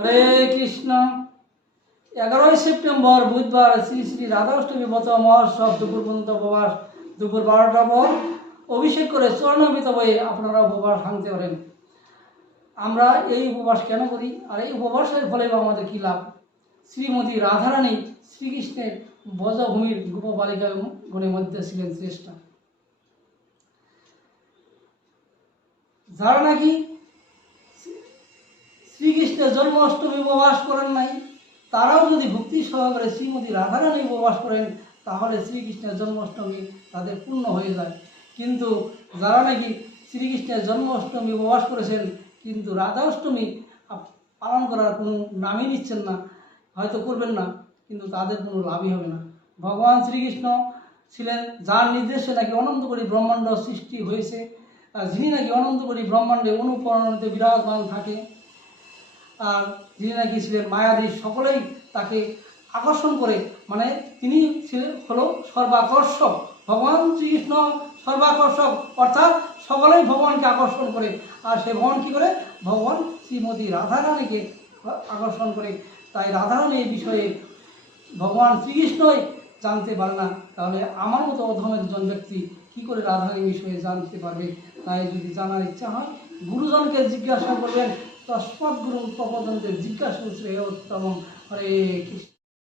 হরে Krishna. 11ই September বুধবার শ্রী শ্রী রাধাষ্টমী ব্রত মহোৎসব দুপুর পর্যন্ত উপবাস, দুপুর 12টা পর অভিষেক করে চরণামৃত বয়ে আপনারা উপবাস ভাঙতে পারেন। আমরা এই উপবাস কেন করি আর এই উপবাসের ফলে আমাদের কী লাভ? শ্রীমতী রাধারানী শ্রীকৃষ্ণের ব্রজভূমির গোপবালিকা গণের মধ্যে ছিলেন শ্রেষ্ঠা, যারা নাকি শ্রীকৃষ্ণের জন্মাষ্টমী উপবাস করেন নাই, তারাও যদি ভক্তি সহকারে শ্রীমতী রাধারানী উপবাস করেন তাহলে শ্রীকৃষ্ণের জন্মাষ্টমী তাদের পূর্ণ হয়ে যায়। কিন্তু যারা নাকি শ্রীকৃষ্ণের জন্মাষ্টমী উপবাস করেছেন কিন্তু রাধাষ্টমী পালন করার কোনো নামই নিচ্ছেন না, হয়তো করবেন না, কিন্তু তাদের কোনো লাভই হবে না। ভগবান শ্রীকৃষ্ণ ছিলেন যার নির্দেশে নাকি অনন্ত কোটি ব্রহ্মাণ্ড সৃষ্টি হয়েছে, আর যিনি নাকি অনন্ত কোটি ব্রহ্মাণ্ডে অনুপ্রাণিত বিরাজমান থাকে, আর যিনি নাকি ছিলেন মায়াধীশ, সকলেই তাকে আকর্ষণ করে, মানে তিনি ছিলেন হলো সর্বাকর্ষক। ভগবান শ্রীকৃষ্ণ সর্বাকর্ষক, অর্থাৎ সকলেই ভগবানকে আকর্ষণ করে। আর সে ভগবান কী করে? ভগবান শ্রীমতী রাধারানীকে আকর্ষণ করে। তাই রাধারানী এই বিষয়ে ভগবান শ্রীকৃষ্ণই জানতে পারে না, তাহলে আমার মতো অধম একজন ব্যক্তি কী করে রাধারানীর বিষয়ে জানতে পারবে? তাই যদি জানার ইচ্ছা হয় গুরুজনকে জিজ্ঞাসা করবেন, তস্মাৎ গুরুং প্রপদ্যন্তে জিজ্ঞাসু শ্রেয় উত্তমম। হরে কৃষ্ণ।